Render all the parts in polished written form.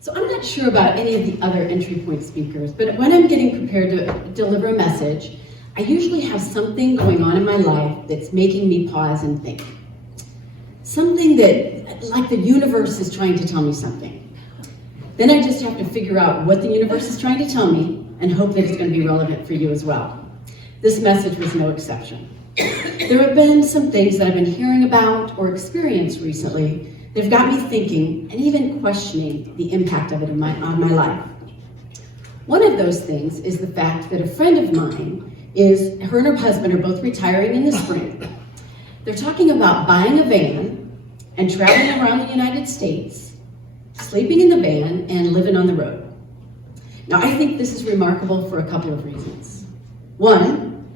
So I'm not sure about any of the other entry point speakers, but when I'm getting prepared to deliver a message, I usually have something going on in my life that's making me pause and think. Something that, like the universe is trying to tell me something. Then I just have to figure out what the universe is trying to tell me and hope that it's going to be relevant for you as well. This message was no exception. There have been some things that I've been hearing about or experienced recently that have got me thinking and even questioning the impact of it on my life. One of those things is the fact that a friend of mine her and her husband are both retiring in the spring. They're talking about buying a van and traveling around the United States, sleeping in the van and living on the road. Now, I think this is remarkable for a couple of reasons. One,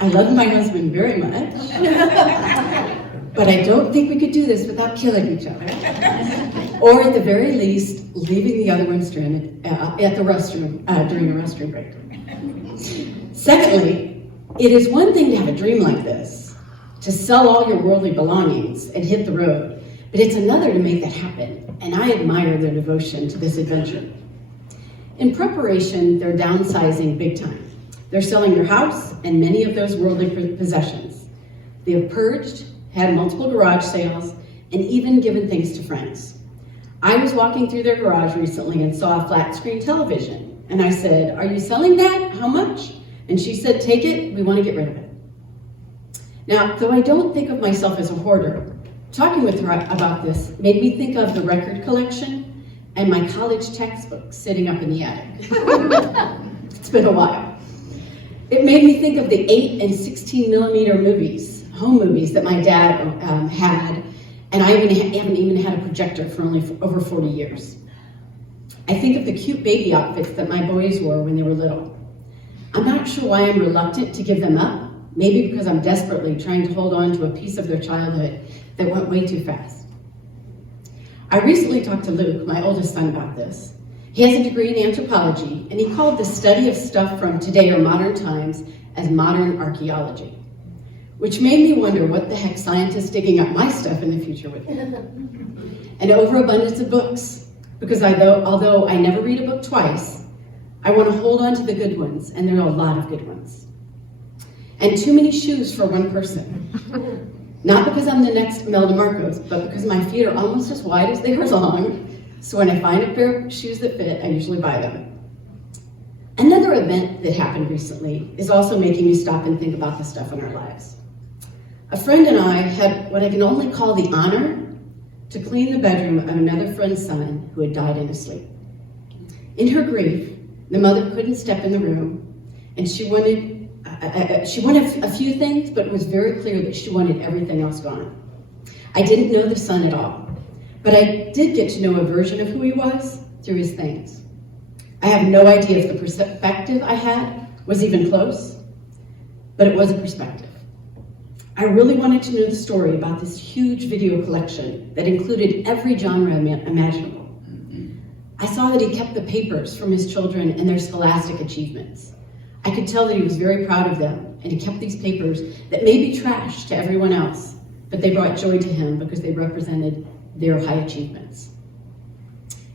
I love my husband very much, but I don't think we could do this without killing each other. Or at the very least, leaving the other one stranded at the restroom during a restroom break. Secondly, it is one thing to have a dream like this, to sell all your worldly belongings and hit the road, but it's another to make that happen, and I admire their devotion to this adventure. In preparation, they're downsizing big time. They're selling their house and many of those worldly possessions. They have purged, had multiple garage sales, and even given things to friends. I was walking through their garage recently and saw a flat screen television, and I said, "Are you selling that? How much?" And she said, "Take it, we want to get rid of it." Now, though I don't think of myself as a hoarder, talking with her about this made me think of the record collection and my college textbook sitting up in the attic. It's been a while. It made me think of the 8 and 16 millimeter movies, home movies that my dad had, and I haven't even had a projector for over 40 years. I think of the cute baby outfits that my boys wore when they were little. I'm not sure why I'm reluctant to give them up, maybe because I'm desperately trying to hold on to a piece of their childhood that went way too fast. I recently talked to Luke, my oldest son, about this. He has a degree in anthropology, and he called the study of stuff from today or modern times as modern archaeology, which made me wonder what the heck scientists digging up my stuff in the future would do. An overabundance of books, because although I never read a book twice, I want to hold on to the good ones, and there are a lot of good ones. And too many shoes for one person. Not because I'm the next Imelda Marcos, but because my feet are almost as wide as they are long, so when I find a pair of shoes that fit, I usually buy them. Another event that happened recently is also making me stop and think about the stuff in our lives. A friend and I had what I can only call the honor to clean the bedroom of another friend's son who had died in his sleep. In her grief, the mother couldn't step in the room, and she wanted a few things, but it was very clear that she wanted everything else gone. I didn't know the son at all, but I did get to know a version of who he was through his things. I have no idea if the perspective I had was even close, but it was a perspective. I really wanted to know the story about this huge video collection that included every genre imaginable. I saw that he kept the papers from his children and their scholastic achievements. I could tell that he was very proud of them, and he kept these papers that may be trash to everyone else, but they brought joy to him because they represented their high achievements.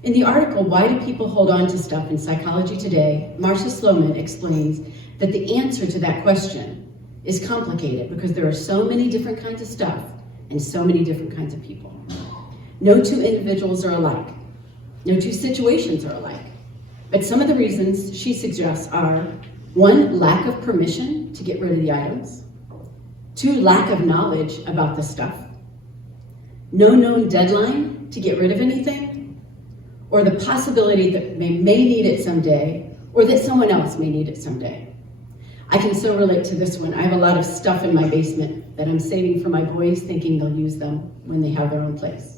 In the article, Why Do People Hold On to Stuff in Psychology Today, Marcia Sloman explains that the answer to that question is complicated because there are so many different kinds of stuff and so many different kinds of people. No two individuals are alike. No two situations are alike. But some of the reasons she suggests are: 1, lack of permission to get rid of the items; 2, lack of knowledge about the stuff; no known deadline to get rid of anything; or the possibility that they may need it someday, or that someone else may need it someday. I can so relate to this one. I have a lot of stuff in my basement that I'm saving for my boys, thinking they'll use them when they have their own place.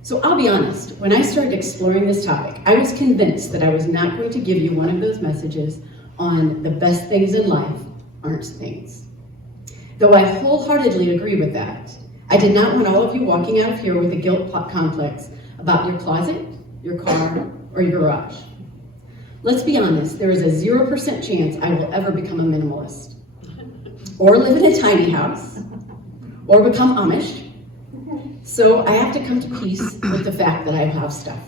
So I'll be honest, when I started exploring this topic, I was convinced that I was not going to give you one of those messages on the best things in life aren't things. Though I wholeheartedly agree with that, I did not want all of you walking out of here with a guilt complex about your closet, your car, or your garage. Let's be honest, there is a 0% chance I will ever become a minimalist, or live in a tiny house, or become Amish. So I have to come to peace with the fact that I have stuff.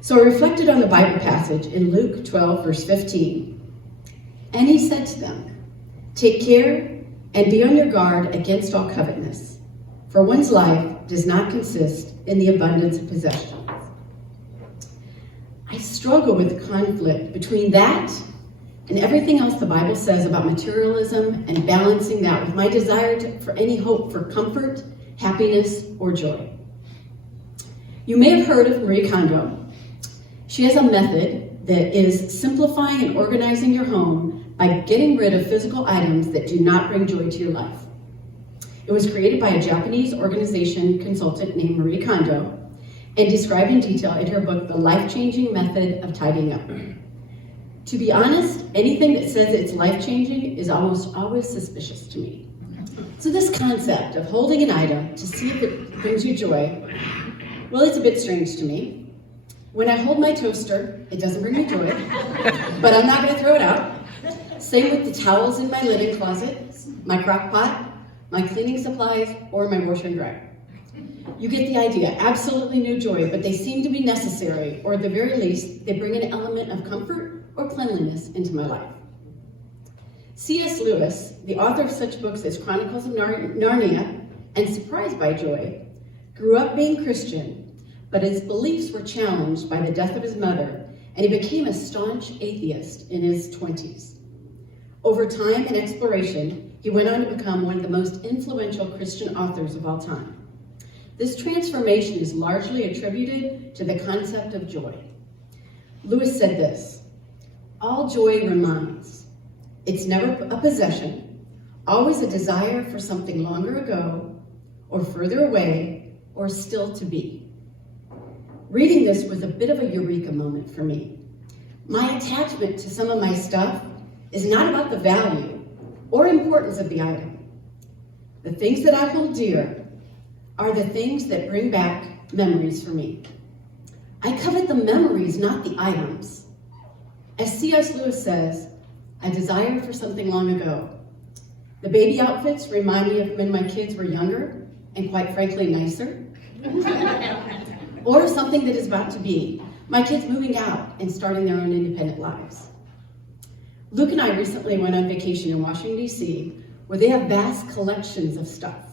So I reflected on the Bible passage in Luke 12, verse 15. And he said to them, "Take care and be on your guard against all covetousness, for one's life does not consist in the abundance of possessions." I struggle with the conflict between that and everything else the Bible says about materialism and balancing that with my desire for any hope for comfort, happiness, or joy. You may have heard of Marie Kondo. She has a method that is simplifying and organizing your home by getting rid of physical items that do not bring joy to your life. It was created by a Japanese organization consultant named Marie Kondo and described in detail in her book, The Life-Changing Method of Tidying Up. To be honest, anything that says it's life-changing is almost always suspicious to me. So this concept of holding an item to see if it brings you joy, well, it's a bit strange to me. When I hold my toaster, it doesn't bring me joy, but I'm not going to throw it out. Same with the towels in my linen closet, my crock pot, my cleaning supplies, or my washer and dryer. You get the idea. Absolutely no joy, but they seem to be necessary, or at the very least, they bring an element of comfort or cleanliness into my life. C.S. Lewis, the author of such books as Chronicles of Narnia and Surprised by Joy, grew up being Christian, but his beliefs were challenged by the death of his mother, and he became a staunch atheist in his 20s. Over time and exploration, he went on to become one of the most influential Christian authors of all time. This transformation is largely attributed to the concept of joy. Lewis said this, "All joy reminds. It's never a possession, always a desire for something longer ago, or further away, or still to be." Reading this was a bit of a eureka moment for me. My attachment to some of my stuff is not about the value or importance of the item. The things that I hold dear are the things that bring back memories for me. I covet the memories, not the items. As C.S. Lewis says, I desire for something long ago. The baby outfits remind me of when my kids were younger and quite frankly nicer. Or something that is about to be, my kids moving out and starting their own independent lives. Luke and I recently went on vacation in Washington, D.C., where they have vast collections of stuff.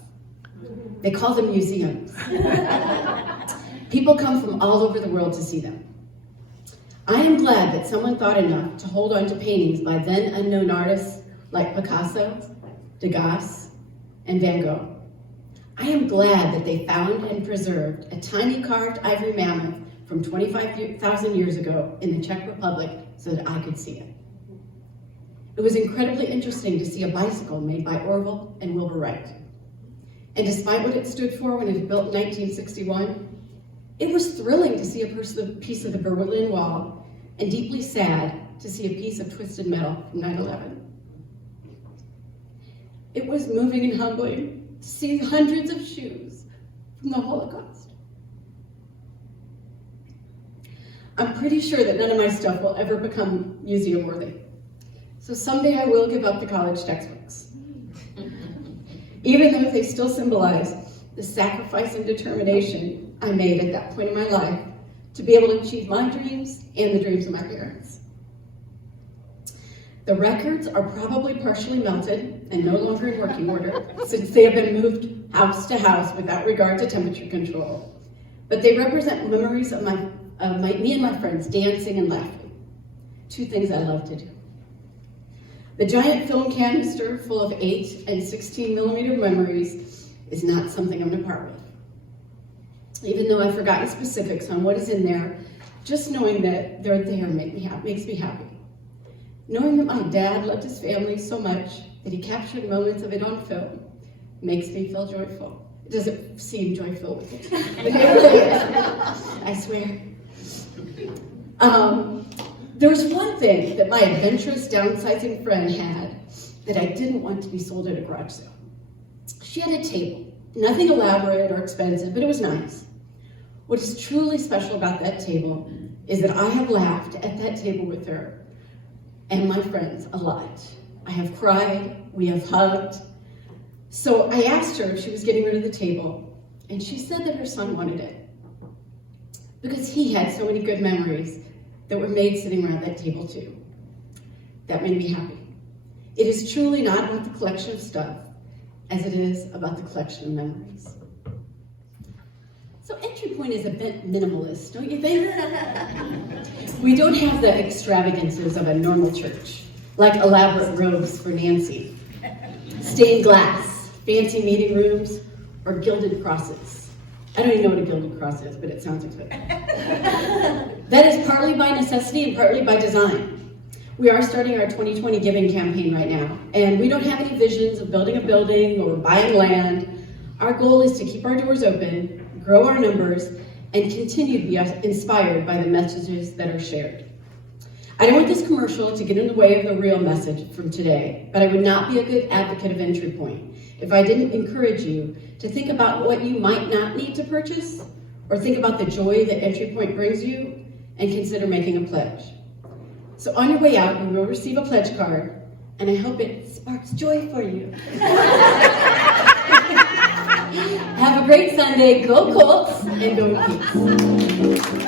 They call them museums. People come from all over the world to see them. I am glad that someone thought enough to hold on to paintings by then unknown artists like Picasso, Degas, and Van Gogh. I am glad that they found and preserved a tiny carved ivory mammoth from 25,000 years ago in the Czech Republic so that I could see it. It was incredibly interesting to see a bicycle made by Orville and Wilbur Wright. And despite what it stood for when it was built in 1961, it was thrilling to see a piece of the Berlin Wall and deeply sad to see a piece of twisted metal from 9/11. It was moving and humbling to see hundreds of shoes from the Holocaust. I'm pretty sure that none of my stuff will ever become museum worthy. So someday I will give up the college textbooks. Even though they still symbolize the sacrifice and determination I made at that point in my life to be able to achieve my dreams and the dreams of my parents. The records are probably partially melted and no longer in working order since they have been moved house to house without regard to temperature control. But they represent memories of me and my friends dancing and laughing. Two things I love to do. The giant film canister full of 8 and 16 millimeter memories is not something I'm going to part with. Even though I've forgotten specifics on what is in there, just knowing that they're there makes me happy. Knowing that my dad loved his family so much that he captured moments of it on film makes me feel joyful. It doesn't seem joyful, but it really is. I swear. There was one thing that my adventurous downsizing friend had that I didn't want to be sold at a garage sale. She had a table, nothing elaborate or expensive, but it was nice. What is truly special about that table is that I have laughed at that table with her and my friends a lot. I have cried, we have hugged. So I asked her if she was getting rid of the table, And she said that her son wanted it because he had so many good memories that were made sitting around that table too. That made me happy. It is truly not about the collection of stuff as it is about the collection of memories. So Entry Point is a bit minimalist, don't you think? We don't have the extravagances of a normal church, like elaborate robes for Nancy, stained glass, fancy meeting rooms, or gilded crosses. I don't even know what a gilded cross is, but it sounds expensive. That is partly by necessity and partly by design. We are starting our 2020 giving campaign right now, and we don't have any visions of building a building or buying land. Our goal is to keep our doors open, grow our numbers, and continue to be inspired by the messages that are shared. I don't want this commercial to get in the way of the real message from today, but I would not be a good advocate of Entry Point if I didn't encourage you to think about what you might not need to purchase, or think about the joy that Entry Point brings you, and consider making a pledge. So on your way out, you will receive a pledge card, and I hope it sparks joy for you. Have a great Sunday. Go Colts and go Peaks.